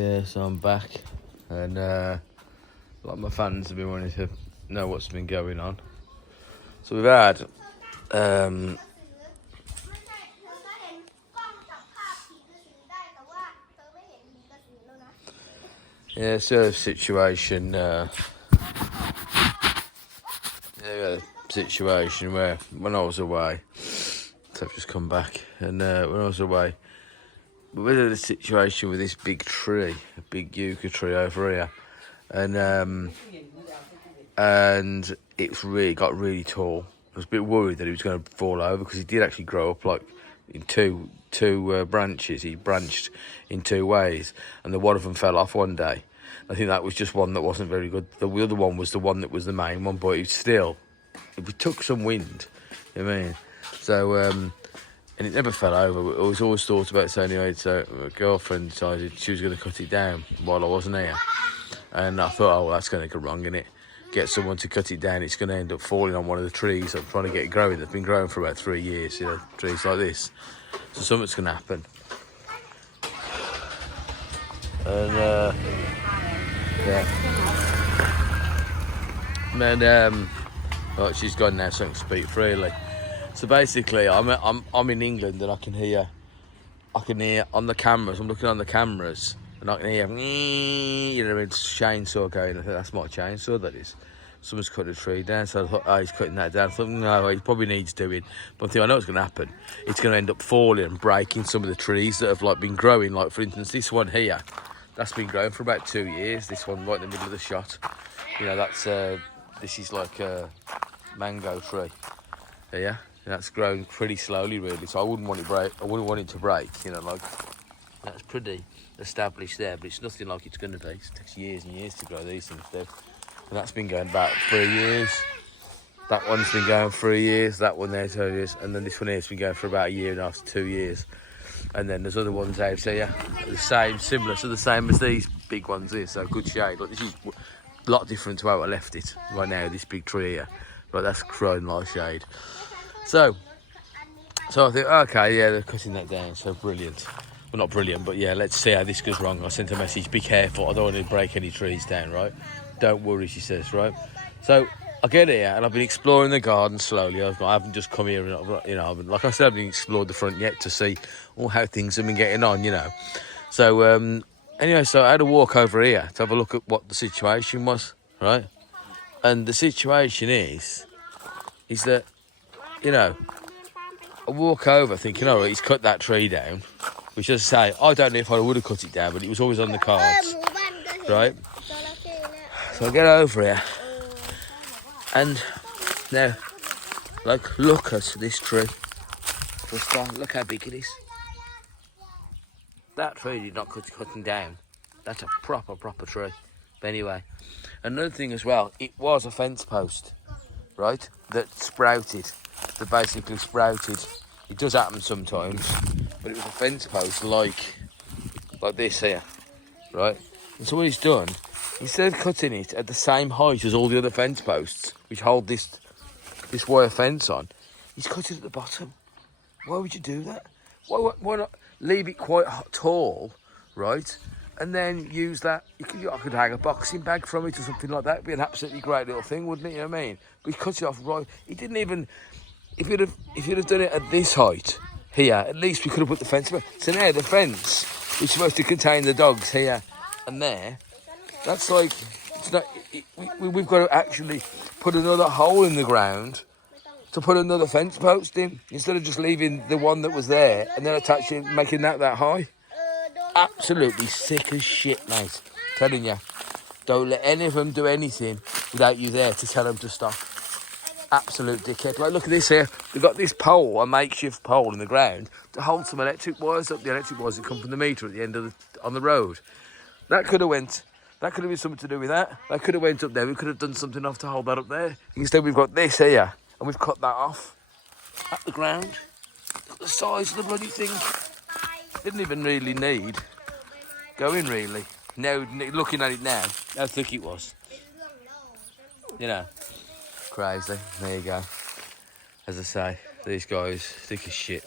Yeah, so I'm back, and a lot of my fans have been wanting to know what's been going on. So we've had sort of situation. Situation where when I was away, so I've just come back, and when I was away, we had a situation with this big tree, a big yucca tree over here, and it really got really tall. I was a bit worried that he was going to fall over because he did actually grow up like in two branches. He branched in two ways, and one of them fell off one day. I think that was just one that wasn't very good. The other one was the one that was the main one, but it took some wind. You know what I mean? So, and it never fell over. I was always thought about saying anyway. So my girlfriend decided she was going to cut it down while I wasn't here, and I thought, oh, well, that's going to go wrong, innit? Get someone to cut it down, it's going to end up falling on one of the trees I'm trying to get it growing. That's been growing for about 3 years, trees like this. So something's going to happen. And then right, she's gone now, so I can speak freely. So basically, I'm in England, and I can hear on the cameras. I'm looking on the cameras, and I can hear it's chainsaw going. I think that's my chainsaw. That is. Someone's cut a tree down, so I thought, oh, he's cutting that down. I thought, no, he probably needs doing. But I know what's going to happen. It's going to end up falling and breaking some of the trees that have been growing. Like, for instance, this one here, that's been growing for about 2 years. This one right in the middle of the shot. This is like a mango tree. Yeah, that's growing pretty slowly, really. So I wouldn't want it break. I wouldn't want it to break. That's pretty established there, but it's nothing like it's going to be. It takes years and years to grow these things, do. And that's been going about 3 years. That one's been going 3 years. That one there 2 years, and then this one here's been going for about 1.5 to 2 years. And then there's other ones out there, the same, similar, so the same as these big ones here. So good shade. Like, this is a lot different to how I left it right now. This big tree here, right, that's growing like shade. So I think, okay, yeah, they're cutting that down. So brilliant. Well, not brilliant, but yeah, let's see how this goes wrong. I sent a message: be careful. I don't want to break any trees down, right? Don't worry, she says, right? So I get here, and I've been exploring the garden slowly. I haven't just come here, and like I said, I haven't explored the front yet to see how things have been getting on, So anyway, so I had a walk over here to have a look at what the situation was, right? And the situation is that, I walk over thinking, all right, he's cut that tree down, which, as I say, I don't know if I would have cut it down, but it was always on the cards, right? So I get over here, and now, look at this tree. For a start, look how big it is. That tree did not cutting down. That's a proper tree. But anyway, another thing as well, it was a fence post, right, that sprouted, that basically sprouted. It does happen sometimes, but it was a fence post like this here, right? And so what he's done, instead of cutting it at the same height as all the other fence posts, which hold this wire fence on, he's cut it at the bottom. Why would you do that? Why not leave it quite tall, right? And then use that. I could hang a boxing bag from it or something like that. It'd be an absolutely great little thing, wouldn't it? You know what I mean? But he cut it off right. He didn't even. If you'd have done it at this height here, at least we could have put the fence back. So now the fence is supposed to contain the dogs here and there. That's like, it's not. We've got to actually put another hole in the ground to put another fence post in, instead of just leaving the one that was there and then attaching, making that high. Absolutely sick as shit, mate. Telling you, don't let any of them do anything without you there to tell them to stop. Absolute dickhead. Like, look at this here. We've got this pole, a makeshift pole in the ground, to hold some electric wires up. The electric wires that come from the meter at the end of on the road. That could have been something to do with that. That could have went up there. We could have done something off to hold that up there. Instead, we've got this here, and we've cut that off at the ground. Look at the size of the bloody thing. Didn't even really need going, really. Now, looking at it now, how thick it was. Crazy. There you go. As I say, these guys thick as shit.